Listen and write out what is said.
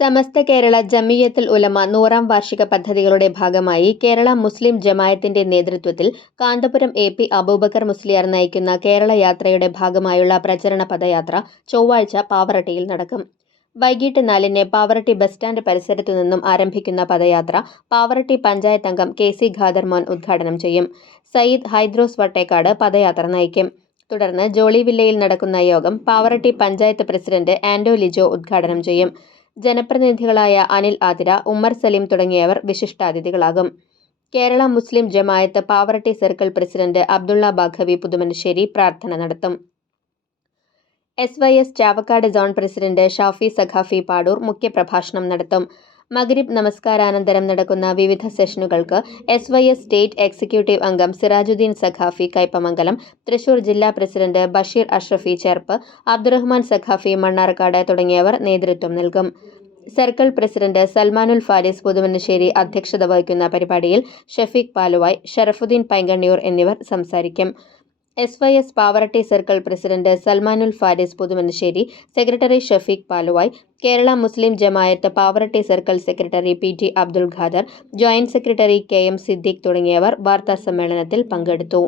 സമസ്ത കേരള ജമിയത്തുൽ ഉലമ 100-ാം വാർഷിക പദ്ധതികളുടെ ഭാഗമായി കേരള മുസ്ലിം ജമായത്തിന്റെ നേതൃത്വത്തിൽ കാന്തപുരം എ.പി. അബൂബക്കർ മുസ്ലിയാർ നയിക്കുന്ന കേരള യാത്രയുടെ ഭാഗമായുള്ള പ്രചരണ പദയാത്ര ചൊവ്വാഴ്ച പാവറട്ടിയിൽ നടക്കും. വൈകിട്ട് 4-ന് പാവറട്ടി ബസ് സ്റ്റാൻഡ് പരിസരത്തു നിന്നും ആരംഭിക്കുന്ന പദയാത്ര പാവറട്ടി പഞ്ചായത്ത് അംഗം കെ.സി. ഖാദർ മോൻ ഉദ്ഘാടനം ചെയ്യും. സയ്യിദ് ഹൈദ്രോസ് വട്ടേക്കാട് പദയാത്ര നയിക്കും. തുടർന്ന് ജോളി വില്ലയിൽ നടക്കുന്ന യോഗം പാവറട്ടി പഞ്ചായത്ത് പ്രസിഡന്റ് ആൻഡോ ലിജോ ഉദ്ഘാടനം ചെയ്യും. ജനപ്രതിനിധികളായ അനിൽ ആതിര, ഉമ്മർ സലീം തുടങ്ങിയവർ വിശിഷ്ടാതിഥികളാകും. കേരള മുസ്ലിം ജമായത്ത് പാവറട്ടി സർക്കിൾ പ്രസിഡന്റ് അബ്ദുള്ള ബാഖവി പുതുമനശ്ശേരി പ്രാർത്ഥന നടത്തും. SYS Chavakkad zone president Shafi Saqafi Padur മുഖ്യപ്രഭാഷണം നടത്തും. മഗ്രിബ് നമസ്കാരാനന്തരം നടക്കുന്ന വിവിധ സെഷനുകൾക്ക് SYS സ്റ്റേറ്റ് എക്സിക്യൂട്ടീവ് അംഗം സിറാജുദ്ദീൻ സഖാഫി കയ്പമംഗലം, തൃശൂർ ജില്ലാ പ്രസിഡന്റ് ബഷീർ അഷ്റഫി ചേർപ്പ്, അബ്ദുറഹ്മാൻ സഖാഫി മണ്ണാർക്കാട് തുടങ്ങിയവർ നേതൃത്വം നൽകും. സർക്കിൾ പ്രസിഡന്റ് സൽമാനുൽ ഫാരിസ് പുതുമനശ്ശേരി അധ്യക്ഷത വഹിക്കുന്ന പരിപാടിയിൽ ഷഫീഖ് പാലുവായ്, ഷറഫുദ്ദീൻ പൈങ്കണ്ണിയൂർ എന്നിവർ സംസാരിക്കും. SYS Pavaratty circle president Salmanul Faris Puthumanassery, secretary Shafeeq Paluvai, Kerala മുസ്ലിം Jamaat Pavaratty circle secretary PT Abdul Khader, joint secretary KM Siddique തുടങ്ങിയവർ വാർത്താസമ്മേളനത്തിൽ പങ്കെടുത്തു.